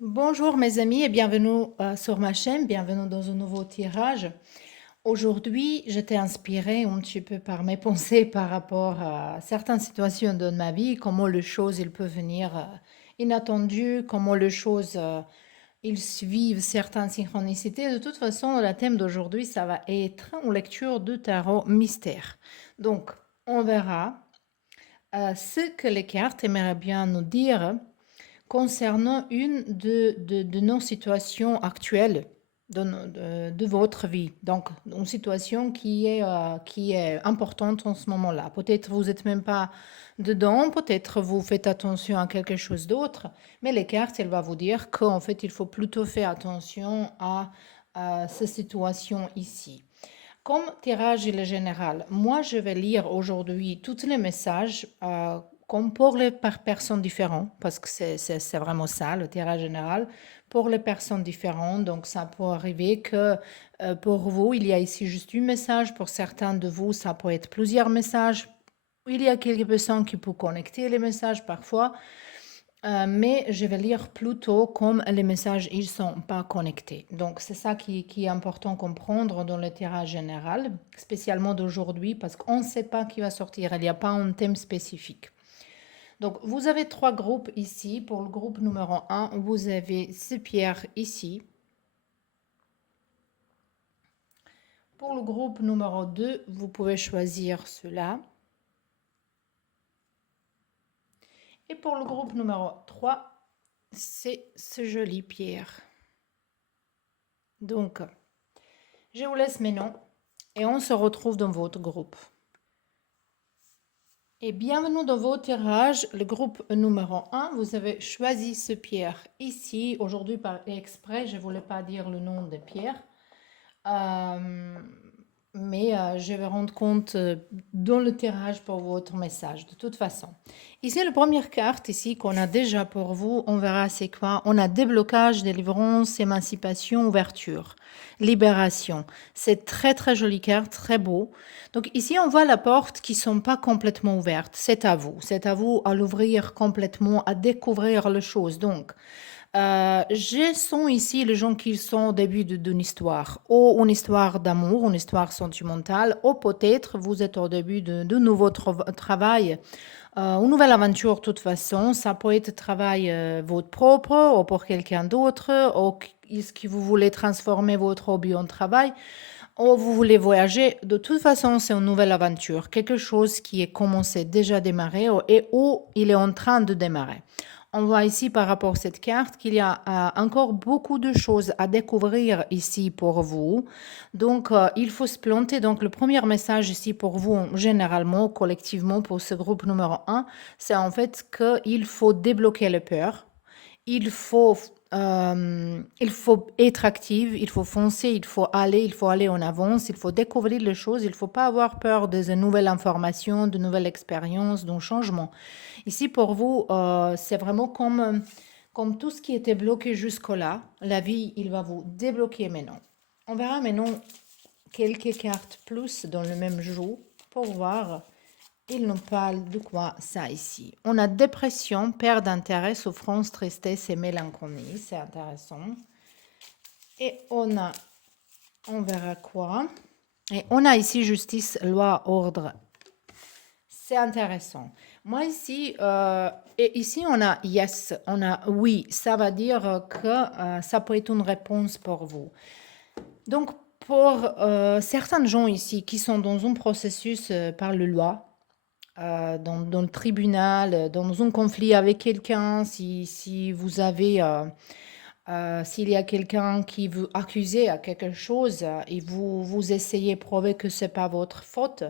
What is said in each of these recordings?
Bonjour mes amis et bienvenue sur ma chaîne, bienvenue dans un nouveau tirage. Aujourd'hui, j'étais inspirée un petit peu par mes pensées par rapport à certaines situations de ma vie, comment les choses ils peuvent venir inattendues, comment les choses ils suivent certaines synchronicités. De toute façon, le thème d'aujourd'hui, ça va être une lecture de tarot mystère. Donc, on verra ce que les cartes aimeraient bien nous dire concernant une de nos situations actuelles de votre vie. Donc, une situation qui est importante en ce moment-là. Peut-être vous n'êtes même pas dedans, peut-être vous faites attention à quelque chose d'autre, mais les cartes, elles vont vous dire qu'en fait, il faut plutôt faire attention à cette situation ici. Comme tirage il est général, moi je vais lire aujourd'hui tous les messages comme pour les par personnes différentes, parce que c'est vraiment ça, le tirage général, pour les personnes différentes. Donc ça peut arriver que pour vous, il y a ici juste un message, pour certains de vous, ça peut être plusieurs messages. Il y a quelques personnes qui peuvent connecter les messages parfois. Mais je vais lire plutôt comme les messages ils sont pas connectés. Donc c'est ça qui est important de comprendre dans le tirage général, spécialement d'aujourd'hui, parce qu'on ne sait pas qui va sortir. Il n'y a pas un thème spécifique. Donc vous avez trois groupes ici. Pour le groupe numéro un, vous avez ces pierres ici. Pour le groupe numéro 2, vous pouvez choisir cela. Et pour le groupe numéro 3, c'est ce joli pierre. Donc, je vous laisse maintenant et on se retrouve dans votre groupe. Et bienvenue dans vos tirages, le groupe numéro un. Vous avez choisi ce pierre ici. Aujourd'hui, par exprès, je ne voulais pas dire le nom des pierres. Euh, mais je vais rendre compte dans le tirage pour votre message, de toute façon. Ici, la première carte ici qu'on a déjà pour vous, on verra c'est quoi. On a déblocage, délivrance, émancipation, ouverture, libération. C'est très très jolie carte, très beau. Donc ici, on voit la porte qui sont pas complètement ouvertes. C'est à vous. C'est à vous à l'ouvrir complètement, à découvrir les choses. Donc, je sens ici les gens qui sont au début d'une histoire, ou une histoire d'amour, une histoire sentimentale, ou peut-être vous êtes au début de nouveau travail, une nouvelle aventure de toute façon. Ça peut être travail votre propre ou pour quelqu'un d'autre, ou est-ce que vous voulez transformer votre hobby en travail, ou vous voulez voyager. De toute façon, c'est une nouvelle aventure, quelque chose qui est commencé, déjà démarré, et où il est en train de démarrer. On voit ici par rapport à cette carte qu'il y a encore beaucoup de choses à découvrir ici pour vous. Donc, il faut se planter. Donc, le premier message ici pour vous, généralement, collectivement, pour ce groupe numéro un, c'est en fait qu'il faut débloquer les peurs. Il faut, il faut être active, il faut foncer, il faut aller en avance, il faut découvrir les choses, il ne faut pas avoir peur de nouvelles informations, de nouvelles expériences, d'un changement. Ici, pour vous, c'est vraiment comme tout ce qui était bloqué jusque-là. La vie, il va vous débloquer maintenant. On verra maintenant quelques cartes plus dans le même jour pour voir. Il nous parle de quoi ça ici. On a dépression, perte d'intérêt, souffrance, tristesse et mélancolie. C'est intéressant. Et on verra quoi. Et on a ici justice, loi, ordre. C'est intéressant. Moi ici, et ici on a yes, on a oui. Ça va dire que ça peut être une réponse pour vous. Donc pour certains gens ici qui sont dans un processus par le loi, dans le tribunal, dans un conflit avec quelqu'un, si vous avez s'il y a quelqu'un qui veut accuser à quelque chose et vous essayez de prouver que c'est pas votre faute.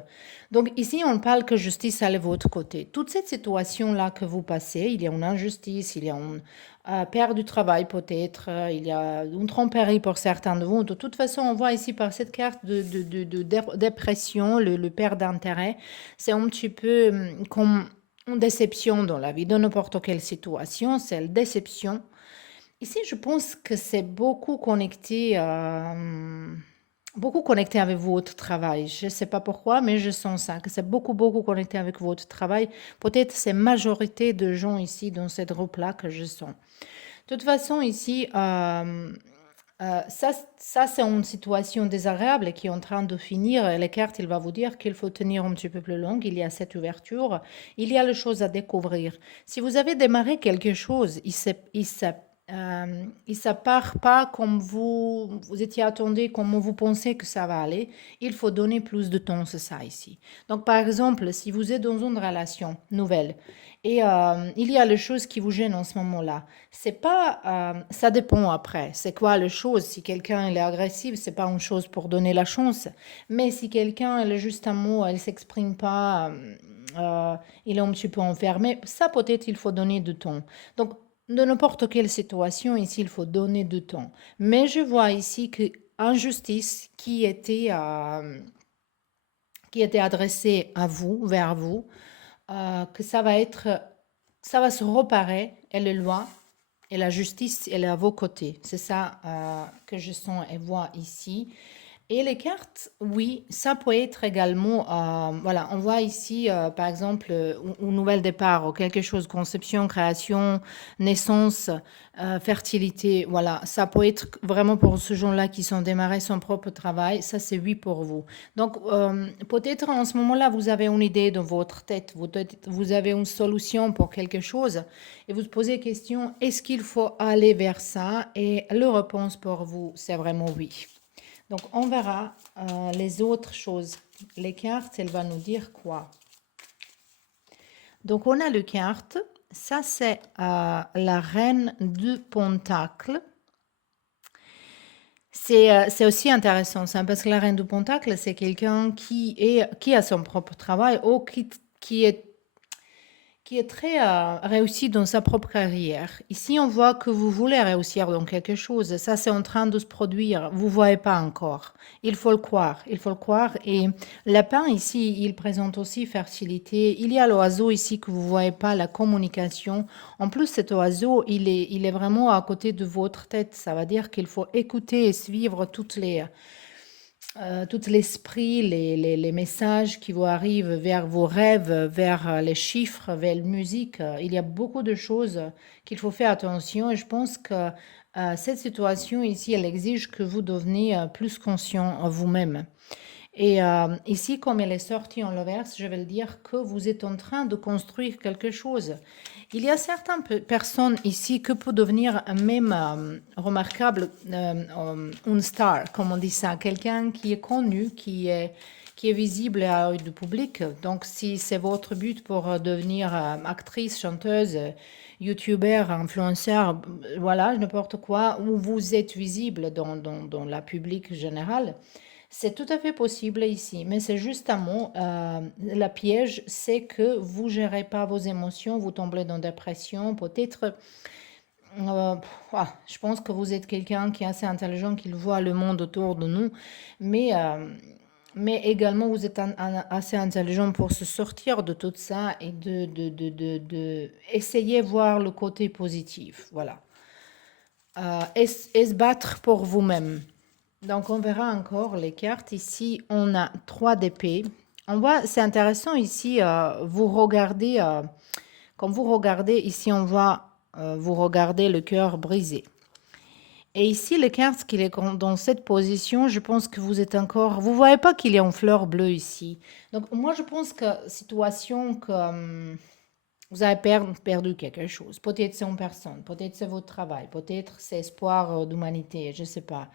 Donc ici, on parle que justice est de votre côté. Toute cette situation-là que vous passez, il y a une injustice, il y a une perte du travail peut-être, il y a une tromperie pour certains de vous. De toute façon, on voit ici par cette carte de dépression, le perte d'intérêt, c'est un petit peu comme une déception dans la vie, dans n'importe quelle situation, c'est la déception. Ici, je pense que c'est beaucoup connecté avec votre travail. Je ne sais pas pourquoi, mais je sens ça, que c'est beaucoup connecté avec votre travail. Peut-être c'est majorité de gens ici dans cette groupe-là que je sens. De toute façon, ici, ça c'est une situation désagréable qui est en train de finir. Les cartes, il va vous dire qu'il faut tenir un petit peu plus long. Il y a cette ouverture. Il y a les choses à découvrir. Si vous avez démarré quelque chose, il ne part pas comme vous étiez attendu, comme vous pensez que ça va aller. Il faut donner plus de temps, c'est ça ici. Donc, par exemple, si vous êtes dans une relation nouvelle et il y a les choses qui vous gênent en ce moment-là, c'est pas, ça dépend après. C'est quoi les choses? Si quelqu'un il est agressif, c'est pas une chose pour donner la chance. Mais si quelqu'un il est juste un mot, elle s'exprime pas, il est un petit peu enfermé, ça peut-être il faut donner du temps. Donc de n'importe quelle situation ici, il faut donner du temps. Mais je vois ici que injustice qui était adressée à vous, vers vous, que ça va se reparer et les lois et la justice, elle est à vos côtés. C'est ça que je sens et vois ici. Et les cartes, oui, ça peut être également, voilà, on voit ici, par exemple, un nouvel départ, ou quelque chose, conception, création, naissance, fertilité, voilà, ça peut être vraiment pour ce gens-là qui sont démarrés son propre travail, ça c'est oui pour vous. Donc, peut-être en ce moment-là, vous avez une idée dans votre tête, vous avez une solution pour quelque chose, et vous posez la question, est-ce qu'il faut aller vers ça? Et la réponse pour vous, c'est vraiment oui. Donc, on verra les autres choses. Les cartes, elles vont nous dire quoi? Donc, on a le carte. Ça, c'est la reine de Pentacle. C'est aussi intéressant, ça, parce que la reine de Pentacle, c'est quelqu'un qui a son propre travail ou qui est très réussi dans sa propre carrière. Ici, on voit que vous voulez réussir dans quelque chose. Ça, c'est en train de se produire. Vous ne voyez pas encore. Il faut le croire. Il faut le croire. Et lapin, ici, il présente aussi fertilité. Il y a l'oiseau ici que vous ne voyez pas, la communication. En plus, cet oiseau, il est vraiment à côté de votre tête. Ça veut dire qu'il faut écouter et suivre tout l'esprit, les messages qui vous arrivent vers vos rêves, vers les chiffres, vers la musique. Il y a beaucoup de choses qu'il faut faire attention et je pense que cette situation ici, elle exige que vous deveniez plus conscient en vous-même. Et ici, comme elle est sortie en l'inverse, je vais le dire que vous êtes en train de construire quelque chose. Il y a certaines personnes ici que peut devenir même remarquable, une star, comme on dit ça, quelqu'un qui est connu, qui est visible à l'œil du public. Donc, si c'est votre but pour devenir actrice, chanteuse, youtubeur, influenceur, voilà, n'importe quoi, où vous êtes visible dans la public générale, c'est tout à fait possible ici, mais c'est justement la piège, c'est que vous gérez pas vos émotions, vous tombez dans la dépression, peut-être. Je pense que vous êtes quelqu'un qui est assez intelligent, qui voit le monde autour de nous, mais, euh, mais également vous êtes assez intelligent pour se sortir de tout ça et de essayer de voir le côté positif. Voilà. Et se battre pour vous-même. Donc, on verra encore les cartes. Ici, on a 3 d'épée. On voit, c'est intéressant ici, vous regardez, quand vous regardez, ici, on voit, vous regardez le cœur brisé. Et ici, les cartes qui est dans cette position, je pense que vous êtes encore, vous voyez pas qu'il y a une fleur bleue ici. Donc, moi, je pense que situation que vous avez perdu quelque chose. Peut-être c'est une personne, peut-être c'est votre travail, peut-être c'est espoir d'humanité, je ne sais pas.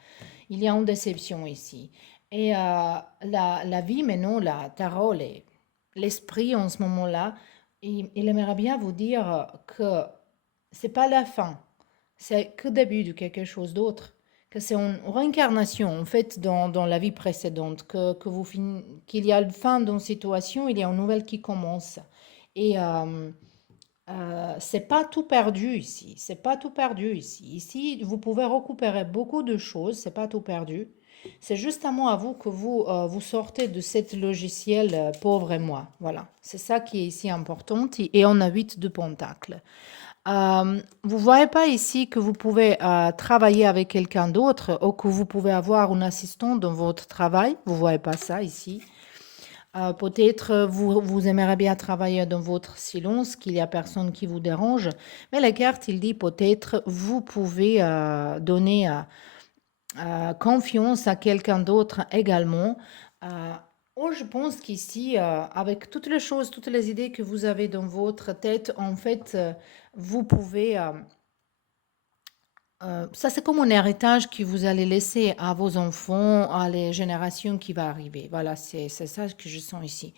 Il y a une déception ici. Et la vie, maintenant, la tarot, l'esprit en ce moment-là, il aimerait bien vous dire que c'est pas la fin, c'est que le début de quelque chose d'autre, que c'est une réincarnation en fait dans la vie précédente, qu'il y a une fin d'une situation, il y a une nouvelle qui commence. Et c'est pas tout perdu ici. C'est pas tout perdu ici. Ici, vous pouvez récupérer beaucoup de choses. C'est pas tout perdu. C'est justement à vous que vous sortez de cette logiciel pauvre et moi. Voilà. C'est ça qui est ici important. Et on a 8 de pentacles. Vous voyez pas ici que vous pouvez travailler avec quelqu'un d'autre ou que vous pouvez avoir un assistant dans votre travail. Vous voyez pas ça ici. Peut-être vous aimeriez bien travailler dans votre silence, qu'il y a personne qui vous dérange, mais la carte, il dit peut-être vous pouvez donner confiance à quelqu'un d'autre également. Euh, je pense qu'ici, avec toutes les choses, toutes les idées que vous avez dans votre tête, en fait, vous pouvez... ça, c'est comme un héritage que vous allez laisser à vos enfants, à les générations qui vont arriver. Voilà, c'est ça que je sens ici.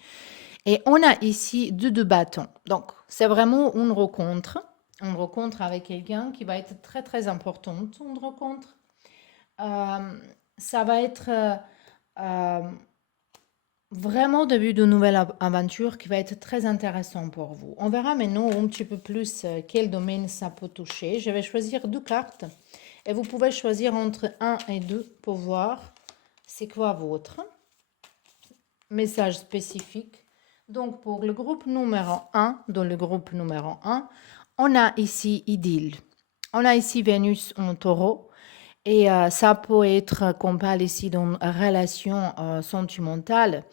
Et on a ici deux bâtons. Donc, c'est vraiment une rencontre avec quelqu'un qui va être très, très importante, une rencontre. Euh, ça va être euh, vraiment début de nouvelle aventure qui va être très intéressant pour vous. On verra maintenant un petit peu plus quel domaine ça peut toucher. Je vais choisir deux cartes et vous pouvez choisir entre 1 et 2 pour voir c'est quoi votre message spécifique. Donc pour le groupe numéro 1, dans le groupe numéro 1, on a ici Idylle. On a ici Vénus en taureau. Et ça peut être qu'on parle ici d'une relation sentimentale.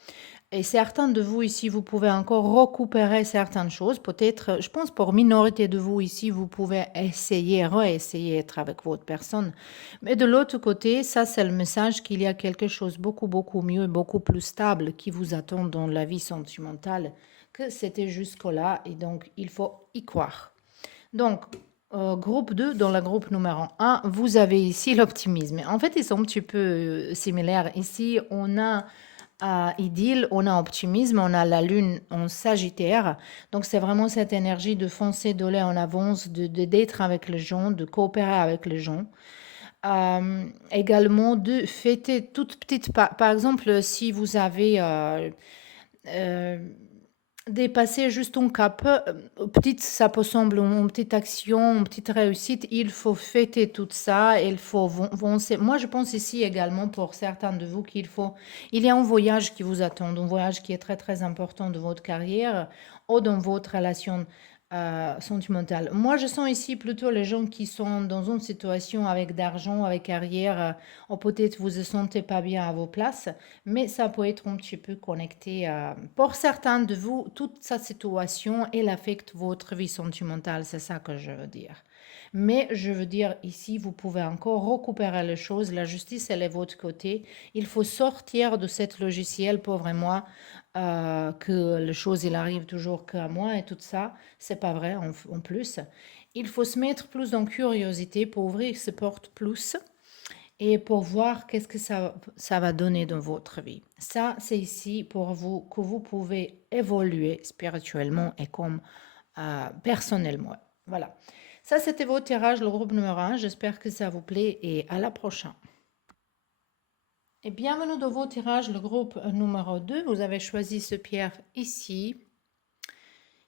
Et certains de vous ici, vous pouvez encore récupérer certaines choses. Peut-être, je pense pour minorité de vous ici, vous pouvez essayer, réessayer d'être avec votre personne. Mais de l'autre côté, ça c'est le message qu'il y a quelque chose beaucoup, beaucoup mieux, beaucoup plus stable qui vous attend dans la vie sentimentale que c'était jusque-là. Et donc, il faut y croire. Donc, groupe 2, dans le groupe numéro 1, vous avez ici l'optimisme. En fait, ils sont un petit peu similaires. Ici, on a Idylle, on a optimisme, on a la lune en Sagittaire. Donc, c'est vraiment cette énergie de foncer, d'aller en avance, d'être avec les gens, de coopérer avec les gens. Également, de fêter toute petite... Par exemple, si vous avez... euh, dépasser juste un cap, petite, ça peut sembler une petite action, une petite réussite, il faut fêter tout ça, il faut avancer. Moi, je pense ici également pour certains de vous il y a un voyage qui vous attend, un voyage qui est très très important de votre carrière ou dans votre relation sentimentale. Moi, je sens ici plutôt les gens qui sont dans une situation avec d'argent, avec carrière, ou peut-être vous ne sentez pas bien à vos places, mais ça peut être un petit peu connecté. Pour certains de vous, toute cette situation, elle affecte votre vie sentimentale, c'est ça que je veux dire. Mais je veux dire, ici, vous pouvez encore récupérer les choses. La justice, elle est de votre côté. Il faut sortir de cette logiciel, pauvre et moi, que les choses, il arrive toujours qu'à moi et tout ça. C'est pas vrai en plus. Il faut se mettre plus en curiosité pour ouvrir ces portes plus et pour voir qu'est-ce que ça va donner dans votre vie. Ça, c'est ici pour vous que vous pouvez évoluer spirituellement et comme personnellement. Voilà. Ça, c'était votre tirage, le groupe numéro 1. J'espère que ça vous plaît et à la prochaine. Et bienvenue dans votre tirage, le groupe numéro 2. Vous avez choisi ce pierre ici,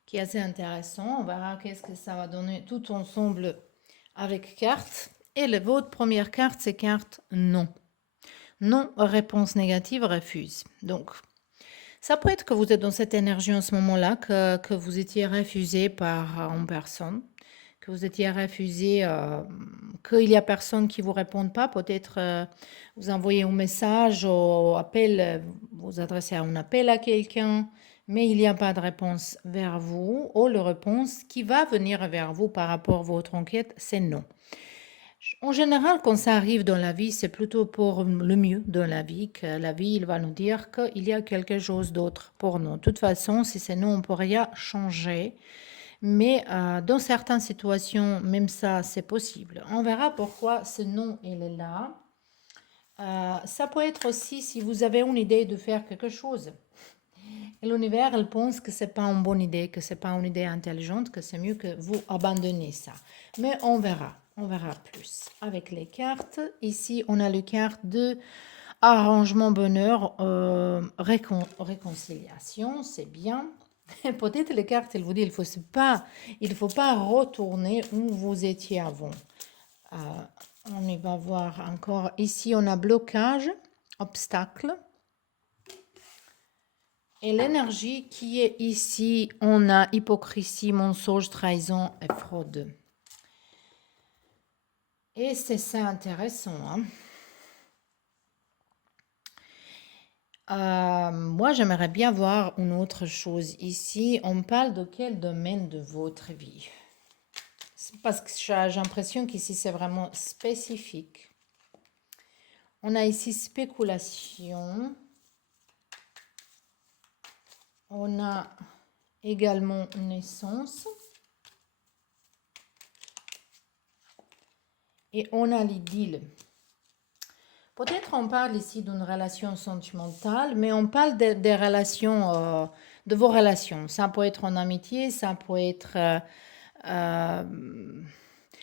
qui est assez intéressant. On verra qu'est-ce que ça va donner tout ensemble avec cartes. Et votre première carte, c'est carte non. Non, réponse négative, refuse. Donc, ça peut être que vous êtes dans cette énergie en ce moment-là, que vous étiez refusé par une personne, que vous étiez refusé, qu'il n'y a personne qui vous réponde pas. Peut-être vous envoyez un message ou appel, vous adressez un appel à quelqu'un, mais il n'y a pas de réponse vers vous, ou la réponse qui va venir vers vous par rapport à votre enquête, c'est non. En général, quand ça arrive dans la vie, c'est plutôt pour le mieux dans la vie, que la vie, il va nous dire qu'il y a quelque chose d'autre pour nous. De toute façon, si c'est non, on ne peut rien changer. Mais dans certaines situations, même ça, c'est possible. On verra pourquoi ce non, il est là. Ça peut être aussi si vous avez une idée de faire quelque chose. Et l'univers, elle pense que c'est pas une bonne idée, que c'est pas une idée intelligente, que c'est mieux que vous abandonnez ça. Mais on verra plus avec les cartes. Ici, on a les cartes de arrangement, bonheur, réconciliation, c'est bien. Peut-être les cartes, elles vous disent, il faut pas retourner où vous étiez avant. On y va voir encore. Ici, on a blocage, obstacle. Et l'énergie qui est ici, on a hypocrisie, mensonge, trahison et fraude. Et c'est ça intéressant. Moi, j'aimerais bien voir une autre chose ici. On parle de quel domaine de votre vie? C'est parce que j'ai l'impression qu'ici, c'est vraiment spécifique. On a ici spéculation. On a également naissance. Et on a l'idylle. Peut-être on parle ici d'une relation sentimentale, mais on parle des relations, de vos relations. Ça peut être en amitié, ça peut être... euh,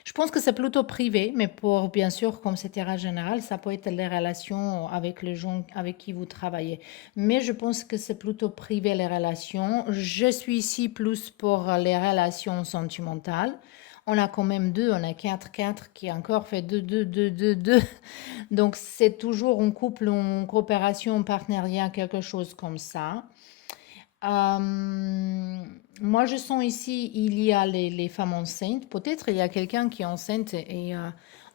je pense que c'est plutôt privé, mais pour, bien sûr, comme c'est terrain général, ça peut être les relations avec les gens avec qui vous travaillez. Mais je pense que c'est plutôt privé les relations. Je suis ici plus pour les relations sentimentales. On a quand même deux, on a quatre qui encore fait deux. Donc c'est toujours un couple, une coopération, un partenariat, quelque chose comme ça. Moi, je sens ici, il y a les femmes enceintes. Peut-être il y a quelqu'un qui est enceinte et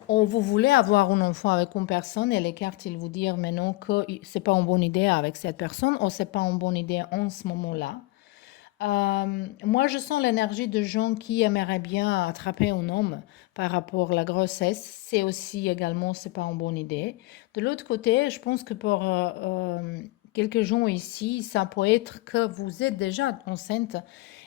vous voulez avoir un enfant avec une personne et les cartes, ils vous disent mais non, que c'est pas une bonne idée avec cette personne ou c'est pas une bonne idée en ce moment-là. Moi, je sens l'énergie de gens qui aimeraient bien attraper un homme par rapport à la grossesse. C'est aussi également, c'est pas une bonne idée. De l'autre côté, je pense que pour quelques gens ici, ça peut être que vous êtes déjà enceinte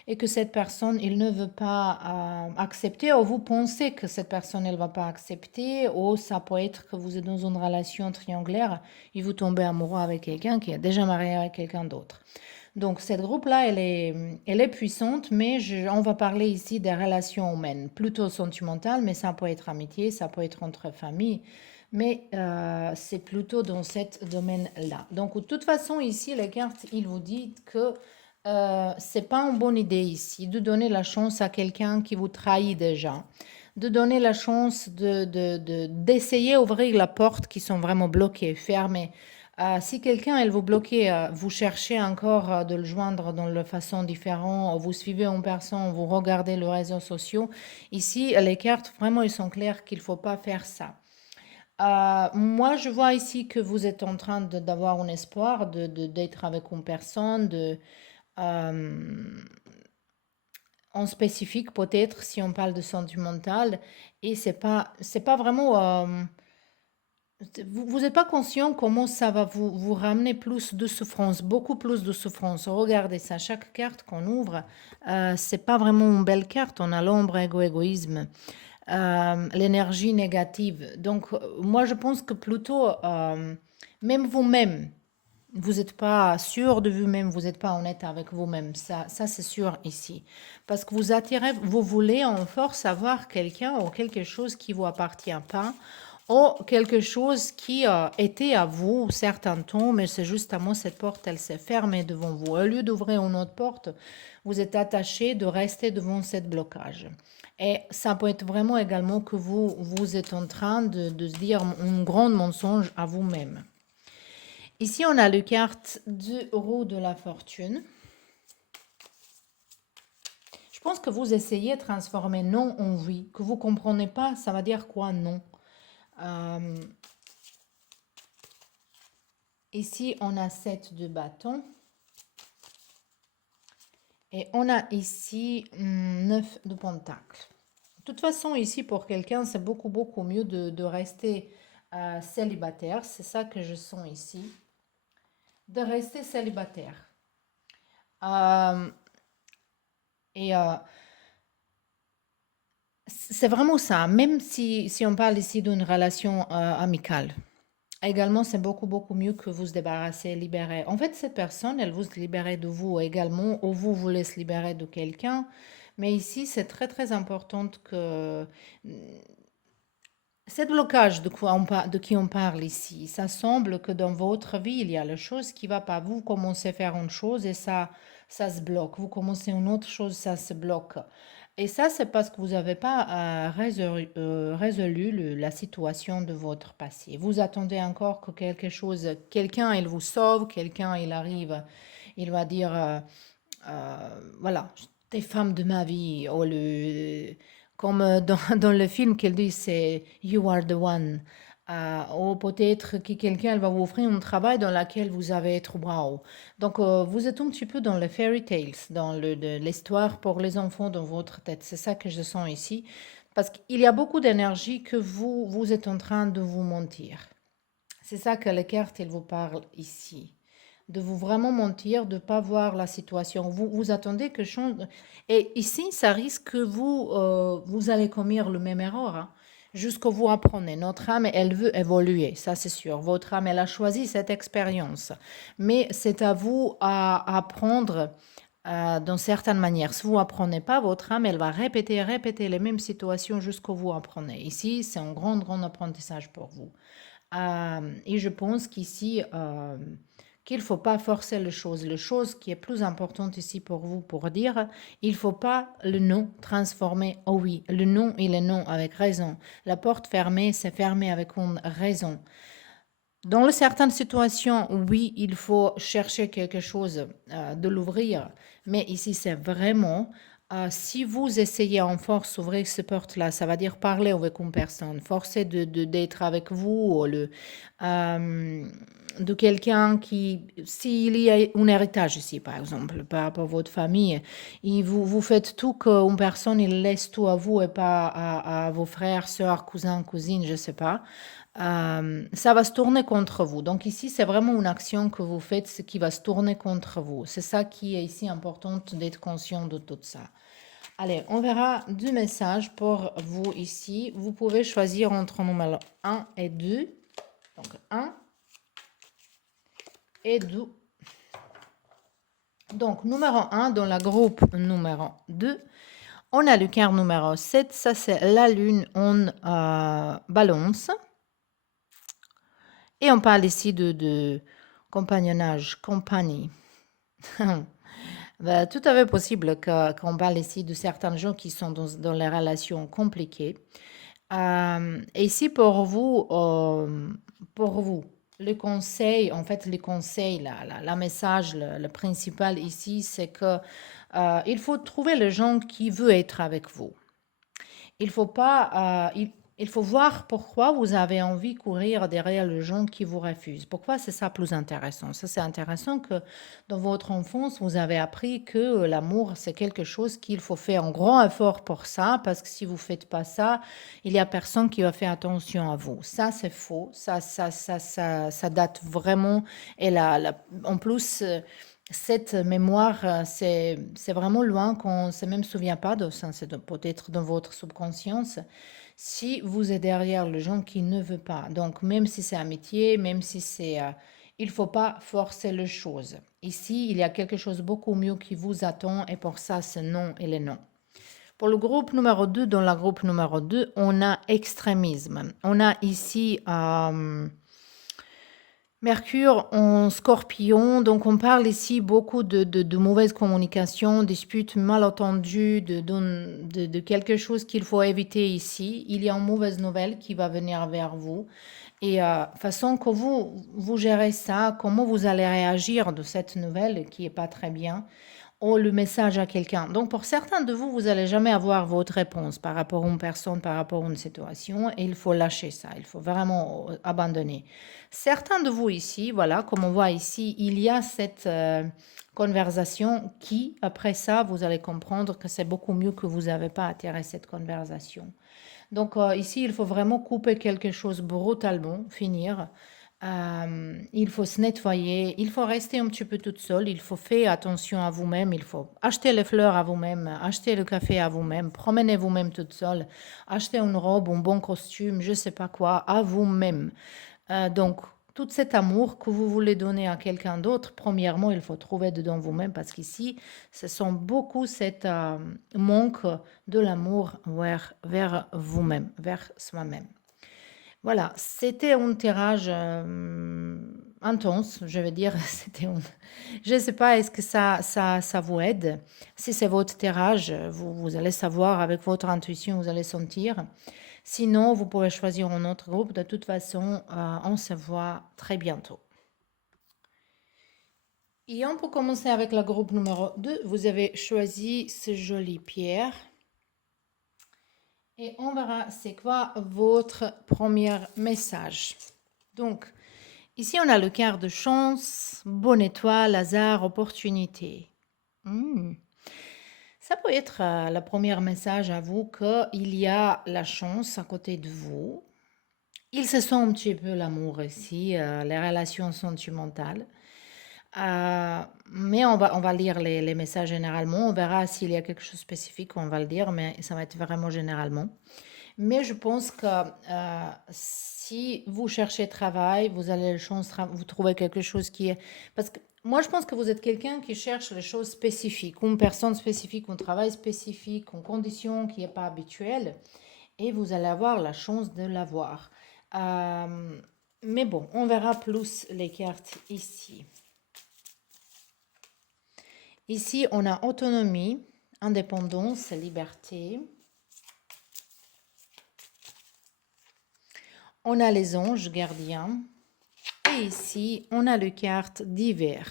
et que cette personne, il ne veut pas accepter, ou vous pensez que cette personne, elle va pas accepter, ou ça peut être que vous êtes dans une relation triangulaire et vous tombez amoureux avec quelqu'un qui est déjà marié avec quelqu'un d'autre. Donc, cette groupe-là, elle est puissante, mais on va parler ici des relations humaines, plutôt sentimentales, mais ça peut être amitié, ça peut être entre familles, mais c'est plutôt dans ce domaine-là. Donc, de toute façon, ici, les cartes, ils vous disent que c'est pas une bonne idée ici de donner la chance à quelqu'un qui vous trahit déjà, de donner la chance d'essayer d'ouvrir la porte qui sont vraiment bloquées, fermées. Si quelqu'un, elle vous bloquez, vous cherchez encore de le joindre dans de façon différente, vous suivez une personne, vous regardez les réseaux sociaux, ici, les cartes, vraiment, ils sont clairs qu'il ne faut pas faire ça. Moi, je vois ici que vous êtes en train d'avoir un espoir d'être avec une personne, euh, en spécifique peut-être si on parle de sentimental, et c'est pas vraiment... vous n'êtes pas conscient comment ça va vous ramener plus de souffrance, beaucoup plus de souffrance. Regardez ça, chaque carte qu'on ouvre, c'est pas vraiment une belle carte. On a l'ombre, égoïsme, l'énergie négative. Donc, moi, je pense que plutôt, même vous-même, vous n'êtes pas sûr de vous-même, vous n'êtes pas honnête avec vous-même. Ça c'est sûr ici. Parce que vous attirez, vous voulez en force avoir quelqu'un ou quelque chose qui vous appartient pas, ou quelque chose qui était à vous certains temps, mais c'est justement cette porte, elle s'est fermée devant vous. Au lieu d'ouvrir une autre porte, vous êtes attaché de rester devant cette blocage. Et ça peut être vraiment également que vous êtes en train de se dire un grand mensonge à vous-même. Ici, on a le carte de roue de la fortune. Je pense que vous essayez de transformer non en oui, que vous ne comprenez pas, ça va dire quoi non. Ici, on a 7 de bâton. Et on a ici 9 de pentacle. De toute façon, ici, pour quelqu'un, c'est beaucoup mieux de rester célibataire. C'est ça que je sens ici. De rester célibataire. Et c'est vraiment ça, même si on parle ici d'une relation amicale. Également, c'est beaucoup mieux que vous se débarrasser, libérer. En fait, cette personne, elle vous se libérer de vous également, ou vous voulez se libérer de quelqu'un. Mais ici, c'est très important que cette blocage de qui on parle ici, ça semble que dans votre vie, il y a la chose qui va pas. Vous commencez à faire une chose et ça se bloque. Vous commencez une autre chose, ça se bloque. Et ça, c'est parce que vous n'avez pas résolu la situation de votre passé. Vous attendez encore que quelque chose, quelqu'un, il vous sauve, quelqu'un, il arrive, il va dire, voilà, t'es femme de ma vie, comme dans le film qu'elle dit, c'est You are the one. Ou peut-être que quelqu'un va vous offrir un travail dans lequel vous allez être wow. Donc, vous êtes un petit peu dans les fairy tales, dans l'histoire pour les enfants dans votre tête. C'est ça que je sens ici. Parce qu'il y a beaucoup d'énergie que vous êtes en train de vous mentir. C'est ça que les cartes, elles vous parlent ici. De vous vraiment mentir, de ne pas voir la situation. Vous attendez que change. Et ici, ça risque que vous allez commettre le même erreur. Hein. Jusqu'au vous apprenez. Notre âme, elle veut évoluer, ça c'est sûr. Votre âme, elle a choisi cette expérience. Mais c'est à vous à apprendre dans certaines manières. Si vous apprenez pas, votre âme, elle va répéter les mêmes situations jusqu'au vous apprenez. Ici, c'est un grand apprentissage pour vous. Et je pense qu'ici, qu'il ne faut pas forcer les choses. La chose qui est plus importante ici pour vous, pour dire, il ne faut pas le non transformer en oui. Le non, il est non avec raison. La porte fermée, c'est fermé avec une raison. Dans certaines situations, oui, il faut chercher quelque chose de l'ouvrir, mais ici, c'est vraiment, si vous essayez en force d'ouvrir cette porte-là, ça veut dire parler avec une personne, forcer d'être avec vous, ou de quelqu'un qui, s'il y a un héritage ici, par exemple, par rapport à votre famille, et vous faites tout qu'une personne, il laisse tout à vous et pas à vos frères, sœurs, cousins, cousines, je ne sais pas. Ça va se tourner contre vous. Donc ici, c'est vraiment une action que vous faites, ce qui va se tourner contre vous. C'est ça qui est ici important d'être conscient de tout ça. Allez, on verra deux messages pour vous ici. Vous pouvez choisir entre numéro 1 et 2. Donc 1 et 2. Donc numéro 1 dans la groupe numéro 2. On a le cœur numéro 7. Ça, c'est la lune en balance. Et on parle ici de compagnonnage, compagnie. Ben, tout à fait possible qu'on parle ici de certains gens qui sont dans les relations compliquées. Et ici, pour vous, le conseil, en fait, le conseil, la message, le principal ici, c'est que il faut trouver les gens qui veulent être avec vous. Il faut pas, il faut voir pourquoi vous avez envie de courir derrière les gens qui vous refusent. Pourquoi c'est ça plus intéressant? Ça, c'est intéressant que dans votre enfance, vous avez appris que l'amour, c'est quelque chose qu'il faut faire un grand effort pour ça, parce que si vous faites pas ça, il y a personne qui va faire attention à vous. Ça, c'est faux. Ça date vraiment. Et en plus, cette mémoire, c'est vraiment loin qu'on ne se même souvient pas de ça, c'est peut-être dans votre subconscience. Si vous êtes derrière le gens qui ne veut pas, donc même si c'est amitié, même si c'est, il faut pas forcer les choses. Ici, il y a quelque chose beaucoup mieux qui vous attend et pour ça, c'est non et les non. Pour le groupe numéro 2, dans la groupe numéro 2, on a extrémisme. On a ici Mercure en Scorpion, donc on parle ici beaucoup de mauvaise communication, disputes, malentendus, de quelque chose qu'il faut éviter ici. Il y a une mauvaise nouvelle qui va venir vers vous. Et façon que vous gérez ça, comment vous allez réagir de cette nouvelle qui est pas très bien, ou le message à quelqu'un. Donc pour certains de vous, vous n'allez jamais avoir votre réponse par rapport à une personne, par rapport à une situation, et il faut lâcher ça, il faut vraiment abandonner. Certains de vous ici, voilà, comme on voit ici, il y a cette conversation qui, après ça, vous allez comprendre que c'est beaucoup mieux que vous n'avez pas attiré cette conversation. Donc ici, il faut vraiment couper quelque chose brutalement, finir. Il faut se nettoyer, il faut rester un petit peu toute seule, il faut faire attention à vous-même, il faut acheter les fleurs à vous-même, acheter le café à vous-même, promener vous-même toute seule, acheter une robe, un bon costume, je ne sais pas quoi, à vous-même. Donc, tout cet amour que vous voulez donner à quelqu'un d'autre, premièrement, il faut trouver dedans vous-même parce qu'ici, ce sont beaucoup cet manque de l'amour vers vous-même, vers soi-même. Voilà, c'était un tirage intense, je veux dire. Je ne sais pas, est-ce que ça vous aide? Si c'est votre tirage, vous allez savoir avec votre intuition, vous allez sentir. Sinon, vous pouvez choisir un autre groupe. De toute façon, on se voit très bientôt. Et on peut commencer avec le groupe numéro 2. Vous avez choisi ce joli pierre. Et on verra c'est quoi votre premier message. Donc, ici, on a le quart de chance, bonne étoile, hasard, opportunité. Hmm. Ça peut être le premier message à vous qu'il y a la chance à côté de vous. Il se sent un petit peu l'amour ici, les relations sentimentales. Mais on va lire les messages généralement. On verra s'il y a quelque chose de spécifique, on va le dire, mais ça va être vraiment généralement. Mais je pense que si vous cherchez travail, vous allez la chance, vous trouvez quelque chose qui est... Parce que moi, je pense que vous êtes quelqu'un qui cherche les choses spécifiques, une personne spécifique, un travail spécifique, une condition qui n'est pas habituelle, et vous allez avoir la chance de l'avoir. Euh, mais bon, on verra plus les cartes ici. Ici, on a autonomie, indépendance, liberté. On a les anges gardiens. Et ici, on a le carte d'hiver,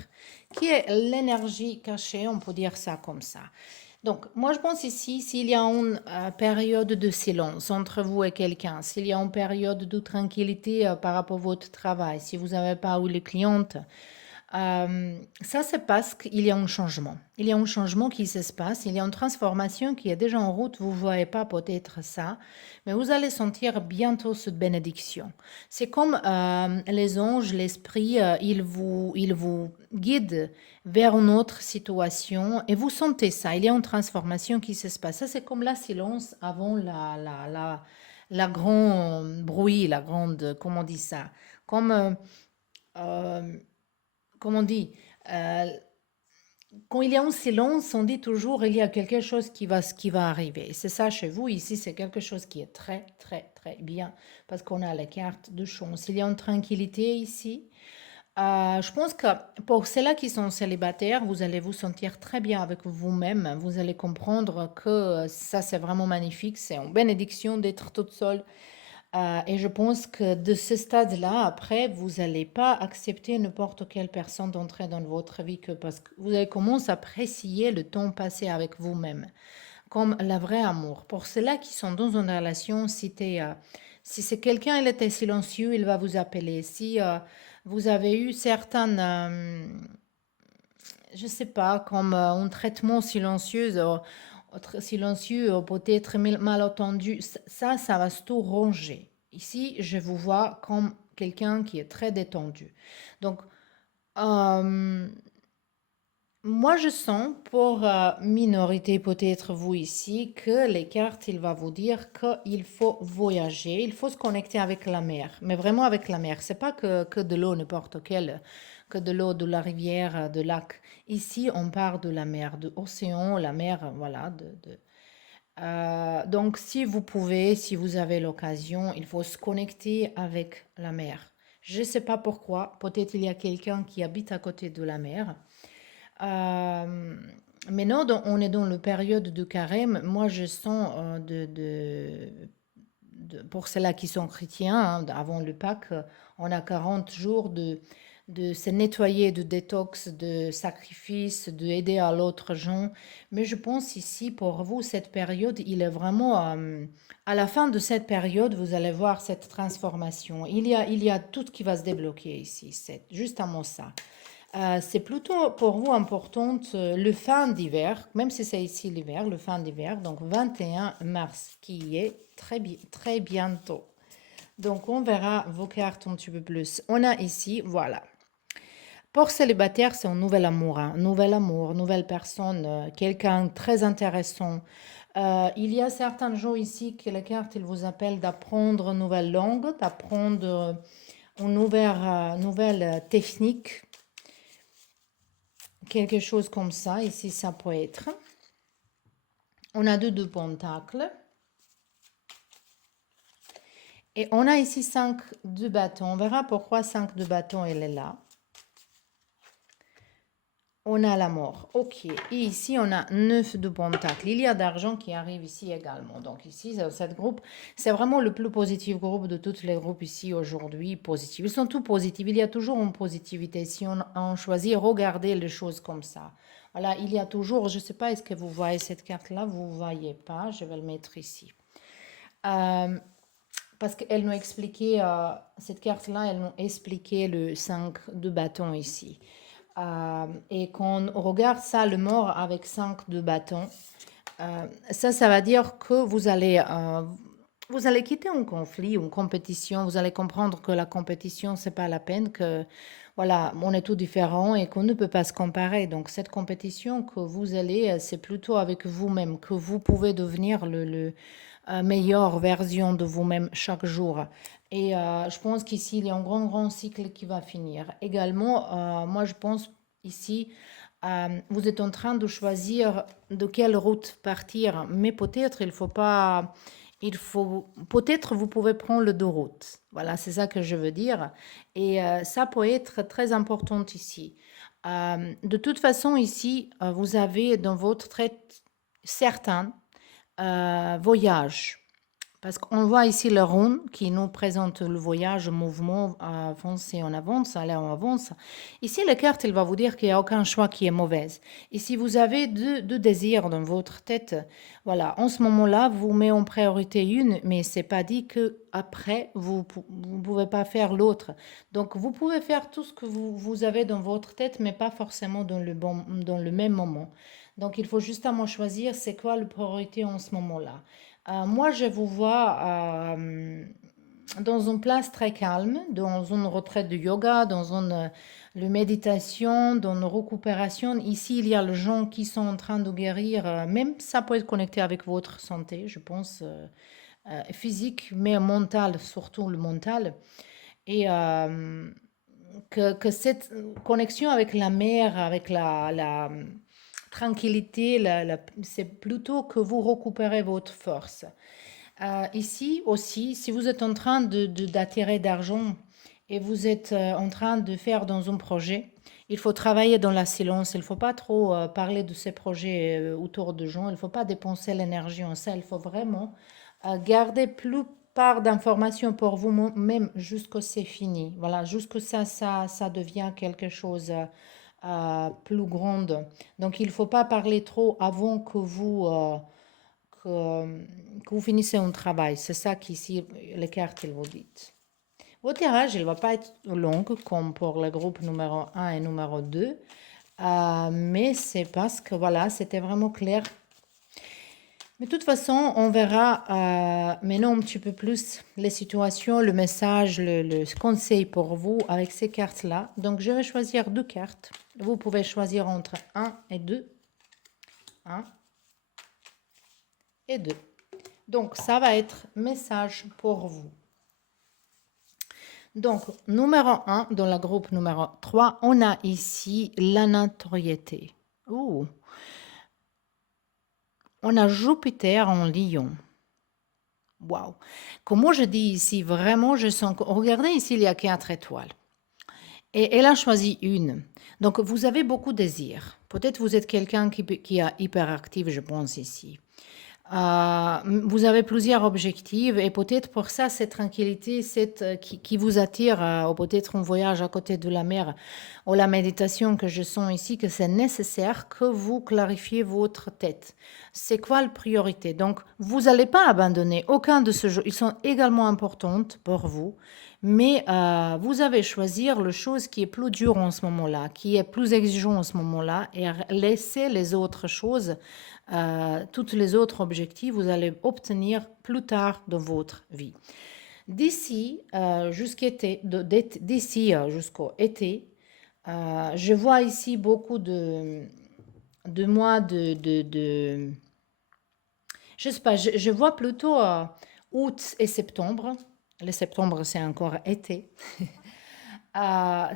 qui est l'énergie cachée, on peut dire ça comme ça. Donc, moi, je pense ici, s'il y a une période de silence entre vous et quelqu'un, s'il y a une période de tranquillité par rapport à votre travail, si vous n'avez pas eu les clientes, ça, c'est parce qu'il y a un changement. Il y a un changement qui se passe, il y a une transformation qui est déjà en route. Vous ne voyez pas peut-être ça, mais vous allez sentir bientôt cette bénédiction. C'est comme les anges, l'esprit, il vous guide vers une autre situation et vous sentez ça. Il y a une transformation qui se passe. Ça, c'est comme la silence avant la grande bruit, la grande, comment on dit ça? Comme... euh, Comme on dit, euh, quand il y a un silence, on dit toujours il y a quelque chose qui va arriver. C'est ça chez vous. Ici, c'est quelque chose qui est très, très, très bien parce qu'on a la carte de chance. Il y a une tranquillité ici. Je pense que pour ceux-là qui sont célibataires, vous allez vous sentir très bien avec vous-même. Vous allez comprendre que ça, c'est vraiment magnifique. C'est une bénédiction d'être toute seule et je pense que de ce stade-là, après, vous n'allez pas accepter n'importe quelle personne d'entrer dans votre vie parce que vous allez commencer à apprécier le temps passé avec vous-même, comme le vrai amour. Pour ceux-là qui sont dans une relation, si c'est quelqu'un, il était silencieux, il va vous appeler. Si vous avez eu certaines, je sais pas, comme un traitement silencieux, peut-être mal entendu, ça va se tout ronger. Ici, je vous vois comme quelqu'un qui est très détendu. Donc, euh, moi, je sens pour minorité, peut-être vous ici, que les cartes, il va vous dire qu'il faut voyager, il faut se connecter avec la mer, mais vraiment avec la mer. C'est pas que de l'eau, n'importe quelle, que de l'eau de la rivière, de lac. Ici, on parle de la mer, de l'océan, la mer, voilà. Donc, si vous pouvez, si vous avez l'occasion, il faut se connecter avec la mer. Je ne sais pas pourquoi, peut-être il y a quelqu'un qui habite à côté de la mer. Euh, Maintenant, on est dans la période de carême. Moi, je sens pour ceux-là qui sont chrétiens, hein, avant le Pâques, on a 40 jours de se nettoyer, de détox, de sacrifice, d'aider à l'autre gens. Mais je pense ici, pour vous, cette période, il est vraiment... à la fin de cette période, vous allez voir cette transformation. Il y a tout qui va se débloquer ici. C'est justement ça. C'est plutôt pour vous importante le fin d'hiver, même si c'est ici l'hiver, le fin d'hiver, donc 21 mars, qui est très bientôt. Donc on verra vos cartes un petit peu plus. On a ici, voilà. Pour célibataire, c'est un nouvel amour, hein. Nouvel amour, nouvelle personne, quelqu'un très intéressant. Il y a certains gens ici que les cartes, ils vous appellent d'apprendre une nouvelle langue, d'apprendre une nouvelle technique. Quelque chose comme ça, ici ça peut être. On a deux pentacles. Et on a ici 5 de bâtons. On verra pourquoi 5 de bâtons, elle est là. On a la mort. Ok. Et ici, on a 9 de pentacles. Il y a d'argent qui arrive ici également. Donc ici, cette groupe, c'est vraiment le plus positif groupe de tous les groupes ici aujourd'hui. Positifs. Ils sont tous positifs. Il y a toujours une positivité. Si on choisit, regardez les choses comme ça. Voilà, il y a toujours, je ne sais pas, est-ce que vous voyez cette carte-là? Vous ne voyez pas. Je vais le mettre ici. Euh, Parce qu'elle nous expliquait, cette carte-là, elle nous expliquait le 5 de bâton ici. Et quand on regarde ça, le mort avec 5 de bâton, ça va dire que vous allez quitter un conflit, une compétition. Vous allez comprendre que la compétition, c'est pas la peine, que voilà, on est tous différents et qu'on ne peut pas se comparer. Donc, cette compétition que vous allez, c'est plutôt avec vous-même, que vous pouvez devenir meilleure version de vous-même chaque jour. Et je pense qu'ici, il y a un grand, grand cycle qui va finir. Également, moi, je pense ici, vous êtes en train de choisir de quelle route partir, mais peut-être il faut pas, il faut, peut-être vous pouvez prendre le deux routes. Voilà, c'est ça que je veux dire. Et ça peut être très important ici. De toute façon, ici, vous avez dans votre trait certains voyage. Parce qu'on voit ici le rond qui nous présente le voyage, le mouvement, avancer, on avance, aller, on avance. Ici, la carte, elle va vous dire qu'il n'y a aucun choix qui est mauvais. Et si vous avez deux désirs dans votre tête, voilà, en ce moment-là, vous mettez en priorité une, mais c'est pas dit que après vous ne pouvez pas faire l'autre. Donc, vous pouvez faire tout ce que vous avez dans votre tête, mais pas forcément dans le même moment. Donc, il faut justement choisir c'est quoi la priorité en ce moment-là. Moi, je vous vois dans une place très calme, dans une retraite de yoga, dans une méditation, dans une récupération. Ici, il y a les gens qui sont en train de guérir. Même ça peut être connecté avec votre santé, je pense, physique, mais mental, surtout le mental. Et que cette connexion avec la mer, avec la tranquillité, c'est plutôt que vous récupérez votre force. Ici aussi, si vous êtes en train d'attirer d'argent et vous êtes en train de faire dans un projet, il faut travailler dans la silence. Il ne faut pas trop parler de ces projets autour de gens. Il ne faut pas dépenser l'énergie en ça. Il faut vraiment garder plus part d'informations pour vous-même jusqu'à c'est fini. Voilà, jusqu'à ça devient quelque chose plus grande. Donc, il ne faut pas parler trop avant que vous finissez un travail. C'est ça qu'ici, les cartes, elles vous disent. Votre tirage, il ne va pas être long comme pour le groupe numéro un et numéro 2. Mais c'est parce que, voilà, c'était vraiment clair. Mais de toute façon, on verra maintenant un petit peu plus les situations, le message, le conseil pour vous avec ces cartes-là. Donc, je vais choisir deux cartes. Vous pouvez choisir entre 1 et 2. 1 et 2. Donc, ça va être message pour vous. Donc, numéro 1, dans le groupe numéro 3, on a ici la notoriété. Ouh. On a Jupiter en Lion. Waouh. Comme je dis ici, vraiment, je sens que... Regardez ici, il y a 4 étoiles. Et elle a choisi une. Donc, vous avez beaucoup de désirs. Peut-être vous êtes quelqu'un qui est hyperactif, je pense, ici. Vous avez plusieurs objectifs et peut-être pour ça, cette tranquillité qui vous attire, ou peut-être un voyage à côté de la mer ou la méditation que je sens ici, que c'est nécessaire que vous clarifiez votre tête. C'est quoi la priorité? Donc, vous n'allez pas abandonner aucun de ces jeux. Ils sont également importants pour vous, mais vous avez choisir le chose qui est plus dur en ce moment-là, qui est plus exigeant en ce moment-là et laisser les autres choses toutes les autres objectifs, vous allez obtenir plus tard dans votre vie. D'ici jusqu'au été, je vois ici beaucoup de mois je sais pas, je vois plutôt août et septembre. Le septembre, c'est encore été.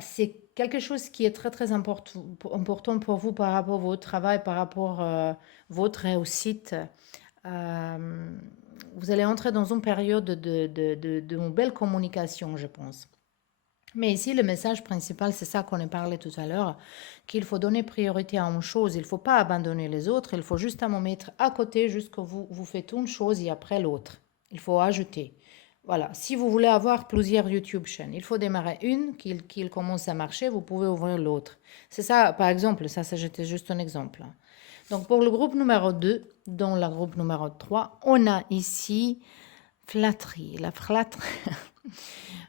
C'est quelque chose qui est très très important pour vous par rapport à votre travail, par rapport à votre réussite. Euh, vous allez entrer dans une période de belle communication, je pense. Mais ici, le message principal, c'est ça qu'on a parlé tout à l'heure, qu'il faut donner priorité à une chose. Il ne faut pas abandonner les autres, il faut justement mettre à côté jusqu'à vous faites une chose et après l'autre. Il faut ajouter. Voilà, si vous voulez avoir plusieurs YouTube chaînes, il faut démarrer une, qu'il commence à marcher, vous pouvez ouvrir l'autre. C'est ça, par exemple, ça c'était juste un exemple. Donc pour le groupe numéro 2, dans le groupe numéro 3, on a ici flatterie, la flatterie.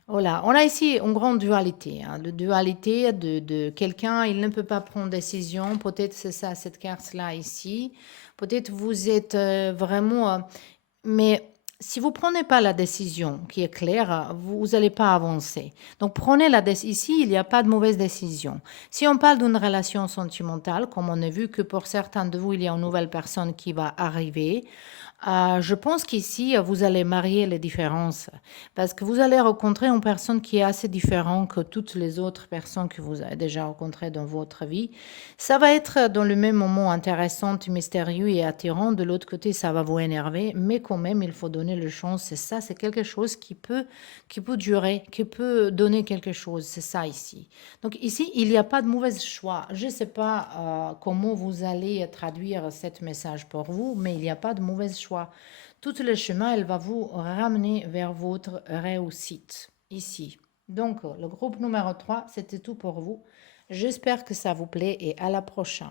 Voilà, on a ici une grande dualité, hein, de dualité de quelqu'un, il ne peut pas prendre décision, peut-être c'est ça, cette carte-là ici, peut-être vous êtes vraiment, mais si vous prenez pas la décision qui est claire, vous n'allez pas avancer. Donc prenez la décision, ici il n'y a pas de mauvaise décision. Si on parle d'une relation sentimentale, comme on a vu que pour certains de vous, il y a une nouvelle personne qui va arriver, je pense qu'ici, vous allez marier les différences parce que vous allez rencontrer une personne qui est assez différente que toutes les autres personnes que vous avez déjà rencontrées dans votre vie. Ça va être dans le même moment intéressant, mystérieux et attirant. De l'autre côté, ça va vous énerver, mais quand même, il faut donner le chance. C'est ça, c'est quelque chose qui peut durer, qui peut donner quelque chose. C'est ça ici. Donc ici, il n'y a pas de mauvais choix. Je ne sais pas comment vous allez traduire cet message pour vous, mais il n'y a pas de mauvais choix. Tout le chemin, elle va vous ramener vers votre réussite ici. Donc, le groupe numéro 3, c'était tout pour vous. J'espère que ça vous plaît et à la prochaine.